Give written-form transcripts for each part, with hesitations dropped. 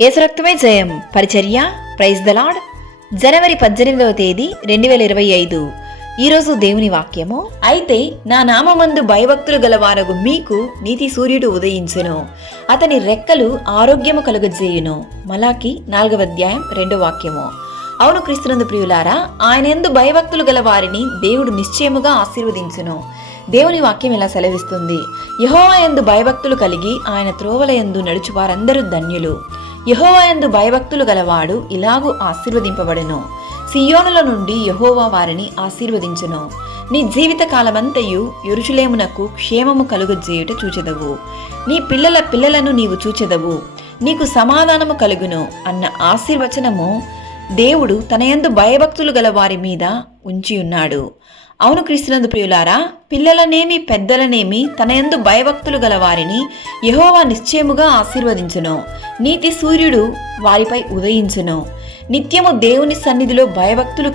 యేసు రక్తమే జయం. పరిచర్య. Praise the lord. జనవరి 18వ తేదీ 2025. ఈరోజు దేవుని వాక్యము. అయితే నా నామమందు భయభక్తులు గలవారగు మీకు నీతి సూర్యుడు ఉదయించును, అతని రెక్కలు ఆరోగ్యము కలుగజేయును. మలాకి 4వ అధ్యాయం 2వ వాక్యము. అవును క్రీస్తునందు ప్రియులారా, ఆయన యందు భయభక్తులు గల వారిని దేవుడు నిశ్చయముగా ఆశీర్వదించును. దేవుని వాక్యం ఇలా సెలవిస్తుంది: యెహోవా యందు భయభక్తులు కలిగి ఆయన త్రోవల యందు నడుచువారందరూ ధన్యులు. యెహోవా యందు భయభక్తులు గలవాడు ఇలాగు ఆశీర్వదింపబడును. సియోనుల నుండి యెహోవా వారిని ఆశీర్వదించును. నీ జీవిత కాలమంతయు యెరూషలేమునకు క్షేమము కలుగజేయుట చూచెదవు. నీ పిల్లల పిల్లలను నీవు చూచెదవు. నీకు సమాధానము కలుగును అన్న ఆశీర్వచనము దేవుడు తన యందు భయభక్తులు గల వారి మీద ఉంచి ఉన్నాడు. అవును క్రీస్తునందు ప్రియులారా, పిల్లలనేమి పెద్దలనేమి తన యందు భయభక్తులు గల వారిని యెహోవా నిశ్చయముగా ఆశీర్వదించును. నీతి సూర్యుడు వారిపై ఉదయించును. నిత్యము దేవుని సన్నిధిలో భయభక్తులు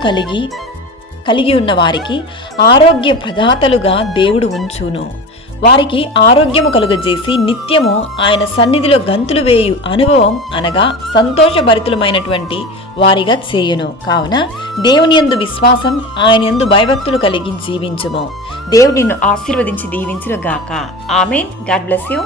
కలిగి ఉన్న వారికి ఆరోగ్య ప్రదాతలుగా దేవుడు ఉంచును. వారికి ఆరోగ్యము కలుగజేసి నిత్యము ఆయన సన్నిధిలో గంతులు వేయు అనుభవం అనగా సంతోషభరితులమైనటువంటి వారిగా చేయును. కావున దేవుని యందు విశ్వాసం, ఆయన యందు భయభక్తులు కలిగి జీవించుము. దేవుడు నిన్ను ఆశీర్వదించి దీవించును గాక. ఆమేన్. God bless you.